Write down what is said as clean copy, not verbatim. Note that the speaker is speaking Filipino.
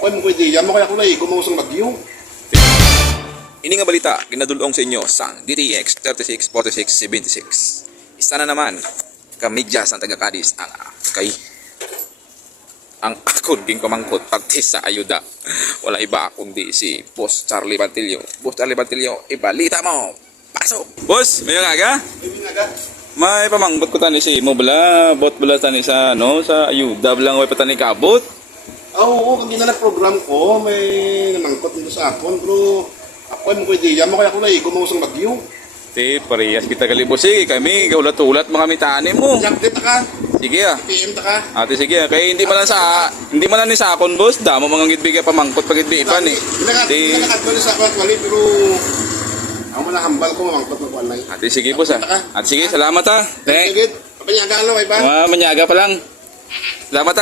Ako mo ko ideya mo kaya ko na gumausang bagyo. Ini nga balita, ginadulong sa inyo sa DTX 364676. Isa na naman, kamigya sa taga-Kadis ang akon ging pamangkot pagti sa ayuda. Wala iba kundi si Boss Charlie Bantillo. Boss Charlie Bantillo, ibalita mo. Pasok! Boss, may aga? May pamangkot ko tani si mo bala, bot bala tani sa sa ayuda blang way patani kabot. Oo, kung program ko, may namangkot nito sa akon, pero ako mo ko ideya mo kaya ko na gumausang bagyo. Ti, parehas kita kalibos kami ulat-ulat mga mitani mo. Update ka, Sige PM ta ka. Ate sige kay hindi man lang ni sakon boss, damo mga gidbigay pamangkot pagidbipan eh. Nakakatwa sa ako actually, pero ako malahambal ko mamangkot na ko alay. Ate sige boss Ate sige, salamat Sige, papanyaga lang, ay ba? Manyaga pa lang. Salamat